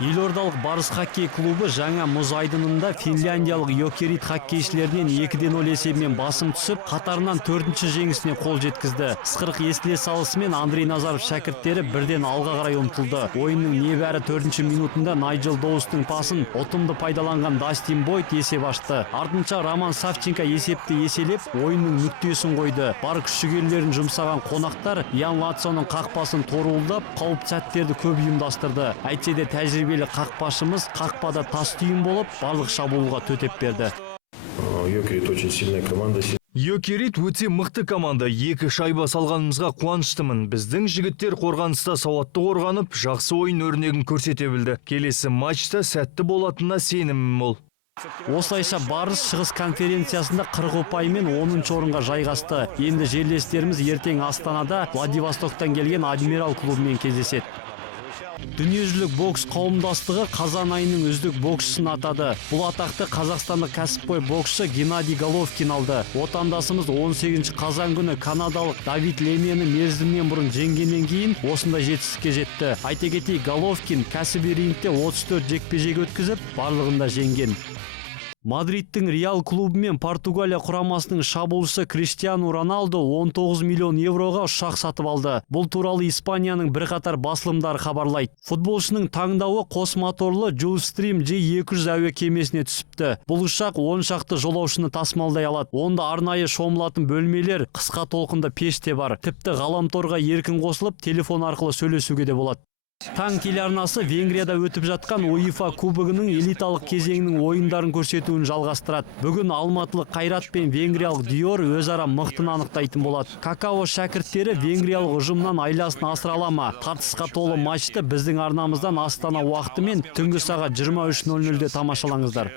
Елордалық Барыс хоккей клубы жаңа мұз айдынында финляндиялық Йокерит хоккейшілерінен 2-0 есебімен басым түсіп, қатарынан 4-ші жеңісіне қол жеткізді. Ысқырық естіле салысымен Андрей Назаров шәкірттері бірден алға қарай ұмтылды. Ойынның небәрі 4-ші минутында Найджел Доустың пасын ұтымды пайдаланған Дастин Бойд есеп ашты. Артынша Роман Савченко есепті еселеп, ойынның нүктесін қойды. Бар күш-жігерлерін жұмсаған қонақтар Ян Ватсонның қақпасын торуылдап, қауіп сәттерді көп ұйымдастырды. Әйтсе де тәжірибелі қақпашымыз қақпада тас түйін болып, барлық шабуылға төтеп берді. Йокерит очень сильная команда. Йокерит өте мықты команда. 2 шайба салғанымызға қуаныштымын. Біздің жігіттер қорғаныста сауатты қорғанып, жақсы ойын өрнегін көрсете білді. Келесі матчта сәтті болатынына сенімім мол. Осылайша Барыс шығыс конференциясында 40 ұпаймен 10-ші орынға жайғасты. Енді жерлестеріміз ертең Астанада Владивостоктан келген Адмирал клубымен кездеседі. Дүниежүзілік бокс қауымдастығы қазан айының үздік боксшысын атады. Бұл атақты қазақстандық кәсіпқой боксшы Геннадий Головкин алды. Отандасымыз 18 қазан күні канадалық Давид Лемені мерзімнен бұрын жеңгеннен кейін осында жетістікке жетті. Айта кетейік, Головкин кәсіби рингте 34 жекпе-жек өткізіп, барлығында жеңген. Мадридтің Реал клубы мен Португалия құрамасының шабуылшысы Криштиану Роналдо 19 миллион евроға ұшақ сатып алды. Бұл туралы Испанияның бірқатар басылымдары хабарлайды. Футболшының таңдауы қос моторлы Gulfstream G200 әуе кемесіне түсіпті. Бұл ұшақ 10 шақты жолаушыны тасымалдай алады. Онда арнайы шомылатын бөлмелер, қысқа толқынды пеш те бар. Тіпті ғаламторға еркін қосылып, телефон арқылы сөйлесуге де болады. Таң телеарнасы Венгрияда өтіп жатқан УЕФА кубогының элиталық кезеңінің ойындарын көрсетуін жалғастырады. Бүгін алматылық Қайрат пен венгриялық Диор өзара мықтын анықтайтын болады. Какао шәкірттері венгриялық ұжымнан айласын асыра ала ма? Тартысқа толы матчты біздің арнамыздан Астана уақытымен түнгі сағат 23:00-де тамашалаңыздар.